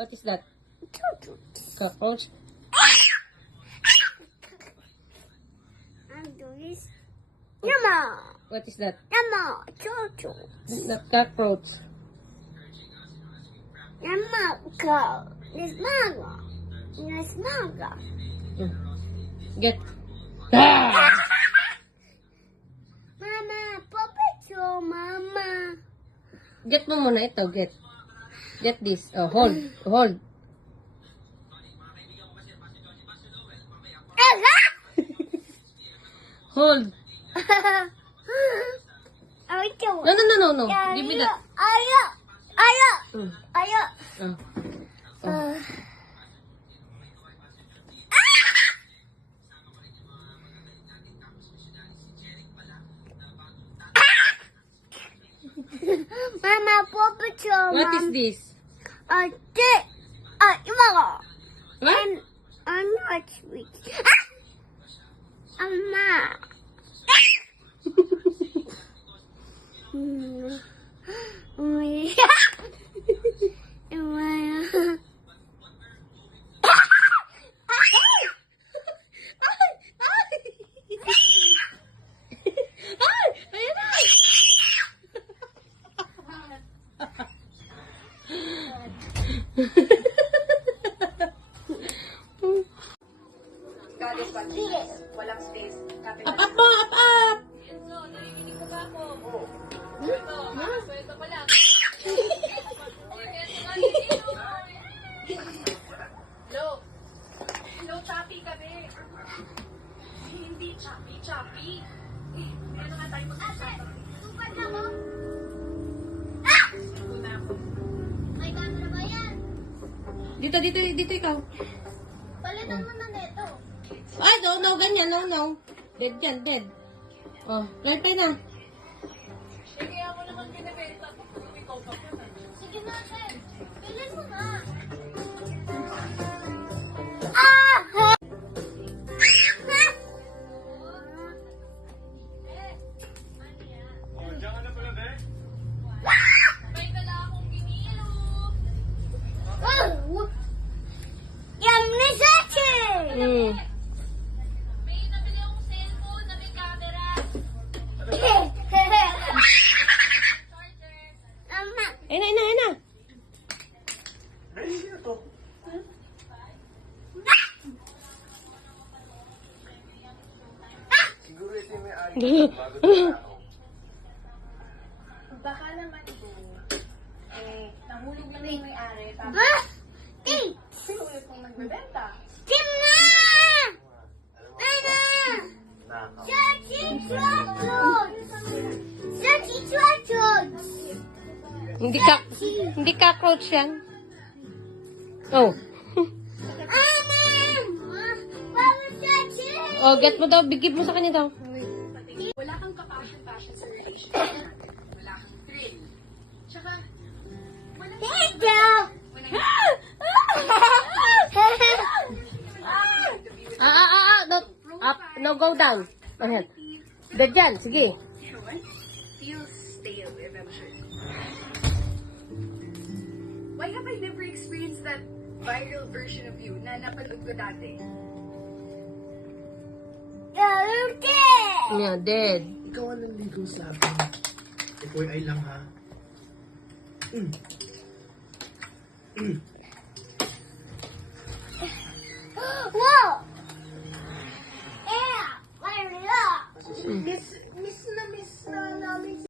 What is that? Cockroach? Yama. What is that? Yama. Choo-choo. Not cockroach. Yama. Go. Nismaga. Nismaga. Get. Ah! Mama. Papacho. Mama. Get mo muna ito. Get. Get this. Oh, hold. Hold. Hold. No. Give me that. Ayo. Ayo. Mm. Ayo. Oh. Mama, Papacho. What is this? Imago. What? I'm not sweet. Mama. Walang space. Up, up mo, up, up! Enzo, narinig mo ba ako? Ito, kwento ko lang. Hello? Hello, choppy kami. Hindi choppy. Meron nga tayo mag-usap. Tupad na mo? Una ako. May camera ba yan? Dito ikaw. Palitan mo na neto. Ay, no, ganyan, no. Dead yan, dead. Oh, play na. Sige, ako naman binibenta. Ikaw pa naman. Sige na, Ted. Bilhin mo na. May dala akong ginilo. Yum ni Sachi! May nabili akong cellphone na may camera. Charger. Mama. Ayun na. Siguro ito yung may-ari ng bago na tao. Baka naman ito. Nahulog lang yung may-ari. Tapos, Ah! Ting! sino ulit pong nagbebenta? Tim na! Ana! Nakaw. Sachi Chuachos! Sachi Chuachos! Hindi cockroach yan. Oh. Ana! Papa Sachi! Oh, get mo daw. Bigib mo sa kanya daw. Wala kang kapassion sa relationship. Wala kang thrill. Tsaka, wala Tito! Up. No, go down. Ahead. Dead yan. Sige. feels stale eventually. Why have I never experienced that viral version of you na napanood ko dati? Galuti! Yeah, dead. Ikaw ang nanligaw sa akin. Ikaw ay lang ha. Whoa! Yeah! Where is it? Miss